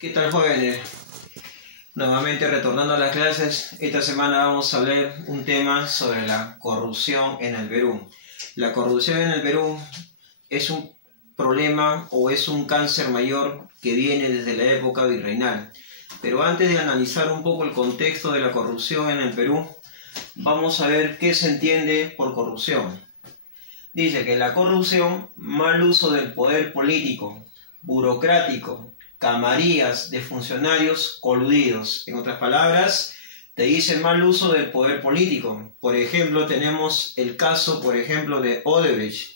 ¿Qué tal, jóvenes? Nuevamente retornando a las clases, esta semana vamos a hablar un tema sobre la corrupción en el Perú. La corrupción en el Perú es un problema o es un cáncer mayor que viene desde la época virreinal. Pero antes de analizar un poco el contexto de la corrupción en el Perú, vamos a ver qué se entiende por corrupción. Dice que la corrupción, mal uso del poder político, burocrático, camarías de funcionarios coludidos. En otras palabras, te dice mal uso del poder político. Por ejemplo, tenemos el caso, de Odebrecht,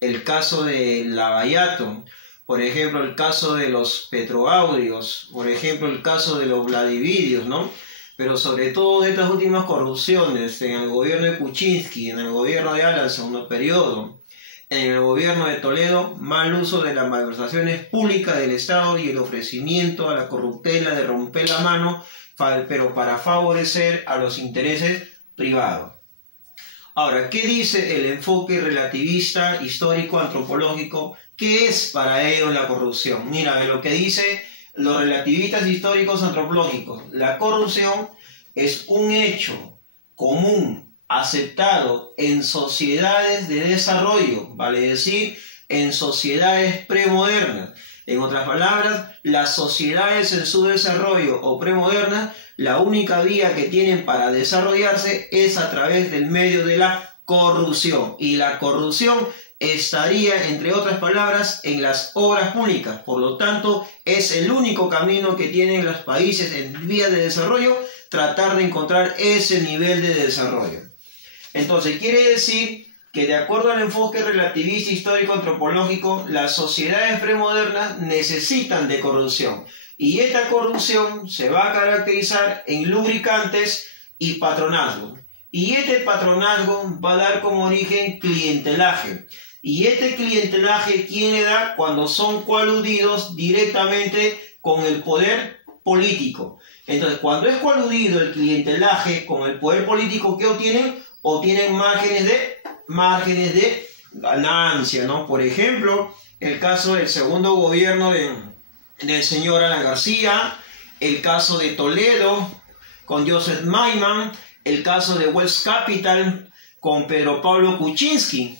el caso de Lavallato, por ejemplo, el caso de los Petroaudios, por ejemplo, el caso de los Vladividios, ¿no? Pero sobre todo de estas últimas corrupciones, en el gobierno de Kuczynski, en el gobierno de Alan, segundo periodo, en el gobierno de Toledo, mal uso de las malversaciones públicas del Estado y el ofrecimiento a la corruptela de romper la mano, pero para favorecer a los intereses privados. Ahora, ¿qué dice el enfoque relativista, histórico, antropológico? ¿Qué es para ellos la corrupción? Mira, lo que dice los relativistas históricos antropológicos: la corrupción es un hecho común, aceptado en sociedades de desarrollo, vale decir, en sociedades premodernas. En otras palabras, las sociedades en su desarrollo o premodernas, la única vía que tienen para desarrollarse es a través del medio de la corrupción. Y la corrupción estaría, entre otras palabras, en las obras públicas. Por lo tanto, es el único camino que tienen los países en vías de desarrollo, tratar de encontrar ese nivel de desarrollo. Entonces, quiere decir que de acuerdo al enfoque relativista histórico-antropológico, las sociedades premodernas necesitan de corrupción. Y esta corrupción se va a caracterizar en lubricantes y patronazgo. Y este patronazgo va a dar como origen clientelaje. Y este clientelaje, ¿quién le da? Cuando son coludidos directamente con el poder político. Entonces, cuando es coludido el clientelaje con el poder político, ¿qué obtienen? Obtienen márgenes de ganancia, ¿no? Por ejemplo, el caso del segundo gobierno del señor Alan García, el caso de Toledo con Joseph Maiman, el caso de West Capital con Pedro Pablo Kuczynski.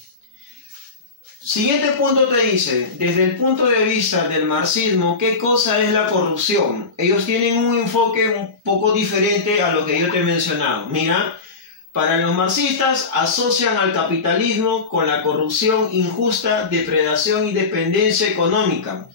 Siguiente punto te dice, desde el punto de vista del marxismo, ¿qué cosa es la corrupción? Ellos tienen un enfoque un poco diferente a lo que yo te he mencionado. Mira, para los marxistas asocian al capitalismo con la corrupción injusta, depredación y dependencia económica,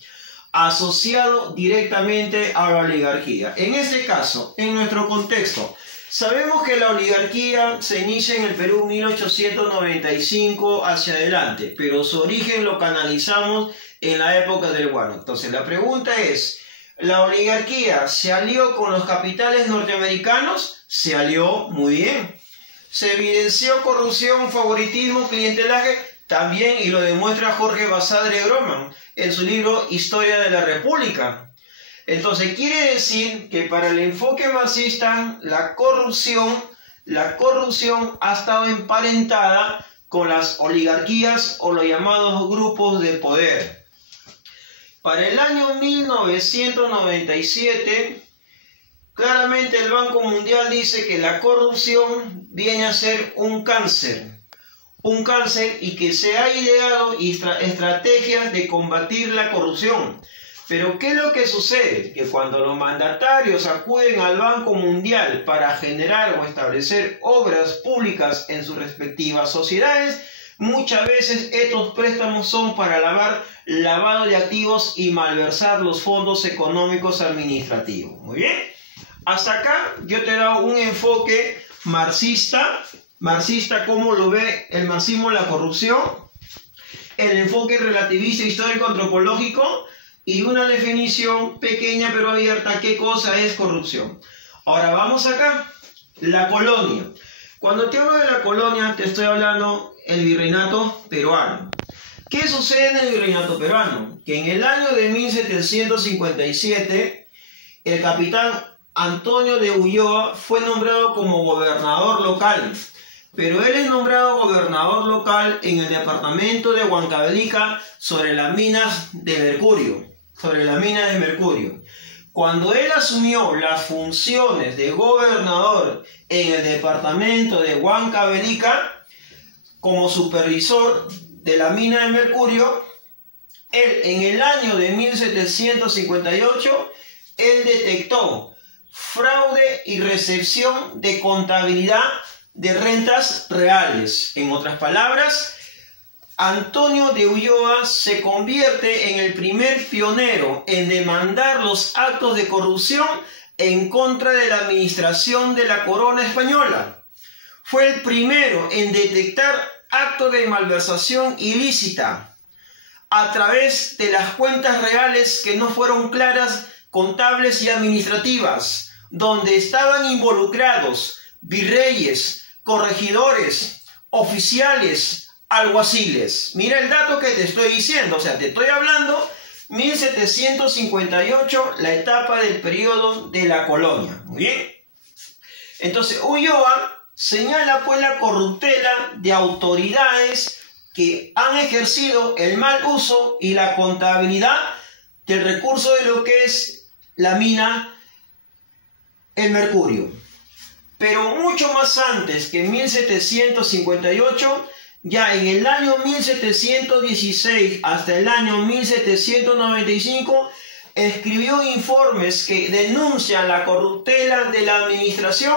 asociado directamente a la oligarquía. En este caso, en nuestro contexto, sabemos que la oligarquía se inicia en el Perú 1895 hacia adelante, pero su origen lo canalizamos en la época del guano. Entonces la pregunta es, ¿la oligarquía se alió con los capitales norteamericanos? Se alió, muy bien. ¿Se evidenció corrupción, favoritismo, clientelaje? También, y lo demuestra Jorge Basadre Groman en su libro Historia de la República. Entonces, quiere decir que para el enfoque marxista, la corrupción ha estado emparentada con las oligarquías o los llamados grupos de poder. Para el año 1997, claramente el Banco Mundial dice que la corrupción viene a ser un cáncer y que se ha ideado estrategias de combatir la corrupción. Pero ¿qué es lo que sucede? Que cuando los mandatarios acuden al Banco Mundial para generar o establecer obras públicas en sus respectivas sociedades, muchas veces estos préstamos son para lavado de activos y malversar los fondos económicos administrativos. Muy bien. Hasta acá yo te he dado un enfoque marxista, cómo lo ve el marxismo la corrupción, el enfoque relativista histórico-antropológico y una definición pequeña pero abierta, ¿qué cosa es corrupción? Ahora vamos acá, la colonia. Cuando te hablo de la colonia te estoy hablando del virreinato peruano. ¿Qué sucede en el virreinato peruano? Que en el año de 1757 el capitán Antonio de Ulloa fue nombrado como gobernador local, pero él es nombrado gobernador local en el departamento de Huancavelica sobre las minas de mercurio. Cuando él asumió las funciones de gobernador en el departamento de Huancavelica, como supervisor de la mina de mercurio, él en el año de 1758, él detectó fraude y recepción de contabilidad de rentas reales. En otras palabras, Antonio de Ulloa se convierte en el primer pionero en demandar los actos de corrupción en contra de la administración de la corona española. Fue el primero en detectar actos de malversación ilícita a través de las cuentas reales que no fueron claras, contables y administrativas, donde estaban involucrados virreyes, corregidores, oficiales, alguaciles. Mira el dato que te estoy diciendo, o sea, te estoy hablando 1758, la etapa del periodo de la colonia. Muy bien. Entonces, Ulloa señala pues la corruptela de autoridades que han ejercido el mal uso y la contabilidad del recurso de lo que es la mina, el mercurio. Pero mucho más antes que 1758, ya en el año 1716 hasta el año 1795, escribió informes que denuncian la corruptela de la administración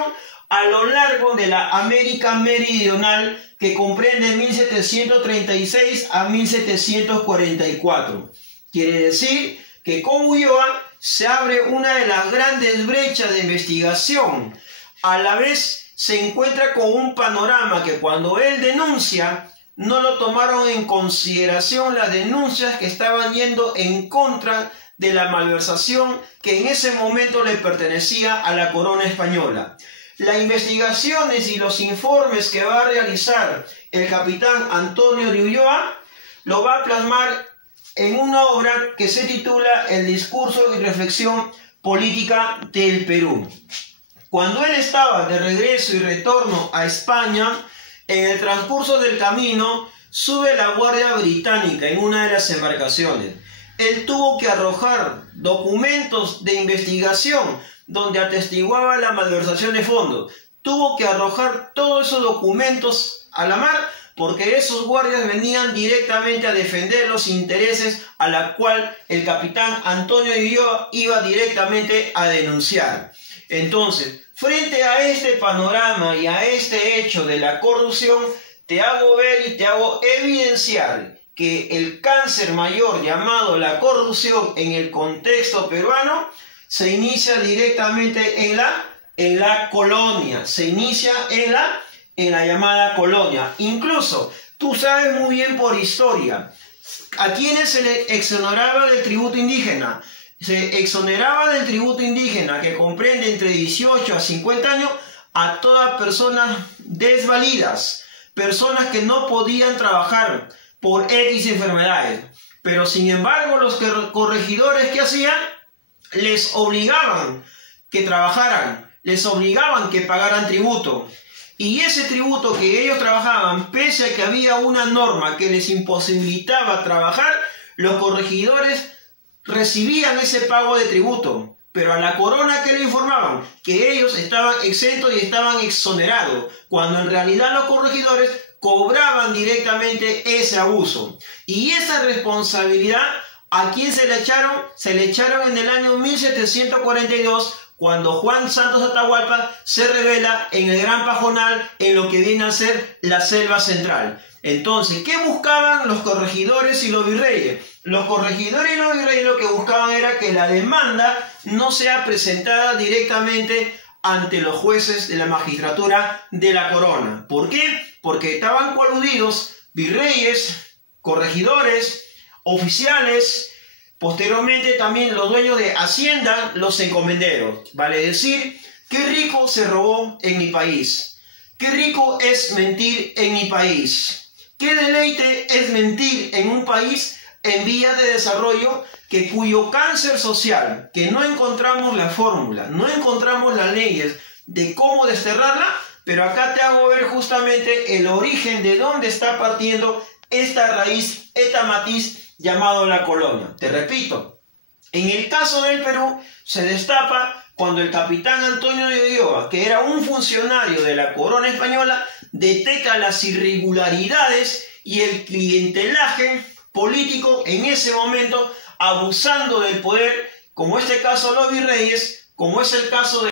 a lo largo de la América Meridional, que comprende 1736 a 1744. Quiere decir que con Ulloa se abre una de las grandes brechas de investigación. A la vez se encuentra con un panorama que cuando él denuncia, no lo tomaron en consideración las denuncias que estaban yendo en contra de la malversación que en ese momento le pertenecía a la corona española. Las investigaciones y los informes que va a realizar el capitán Antonio de Ulloa lo va a plasmar en una obra que se titula El discurso y reflexión política del Perú. Cuando él estaba de regreso y retorno a España, en el transcurso del camino sube la Guardia Británica en una de las embarcaciones. Él tuvo que arrojar documentos de investigación donde atestiguaba la malversación de fondos. Tuvo que arrojar todos esos documentos a la mar porque esos guardias venían directamente a defender los intereses a la cual el capitán Antonio de Ulloa iba directamente a denunciar. Entonces, frente a este panorama y a este hecho de la corrupción, te hago ver y te hago evidenciar que el cáncer mayor llamado la corrupción en el contexto peruano se inicia directamente en la colonia, se inicia en la llamada colonia. Incluso, tú sabes muy bien por historia, a quienes se le exoneraba del tributo indígena. Se exoneraba del tributo indígena, que comprende entre 18 a 50 años, a todas personas desvalidas, personas que no podían trabajar por X enfermedades. Pero sin embargo, los corregidores, ¿qué hacían? Les obligaban que trabajaran, les obligaban que pagaran tributo. Y ese tributo que ellos trabajaban, pese a que había una norma que les imposibilitaba trabajar, los corregidores recibían ese pago de tributo. Pero a la corona, ¿qué le informaban? Que ellos estaban exentos y estaban exonerados, cuando en realidad los corregidores cobraban directamente ese abuso. Y esa responsabilidad, ¿a quién se le echaron? Se le echaron en el año 1742, cuando Juan Santos Atahualpa se rebela en el Gran Pajonal, en lo que viene a ser la Selva Central. Entonces, ¿qué buscaban los corregidores y los virreyes? Los corregidores y los virreyes lo que buscaban era que la demanda no sea presentada directamente ante los jueces de la magistratura de la corona. ¿Por qué? Porque estaban coludidos virreyes, corregidores, oficiales, posteriormente también los dueños de hacienda, los encomenderos. Vale decir, qué rico se robó en mi país, qué rico es mentir en mi país, qué deleite es mentir en un país en vías de desarrollo, cuyo cáncer social, que no encontramos la fórmula, no encontramos las leyes de cómo desterrarla, pero acá te hago ver justamente el origen de dónde está partiendo esta raíz, esta matiz llamado la colonia. Te repito, En el caso del Perú, se destapa cuando el capitán Antonio de Ulloa, que era un funcionario de la corona española, detecta las irregularidades y el clientelaje político en ese momento, abusando del poder, como este caso los virreyes, como es el caso de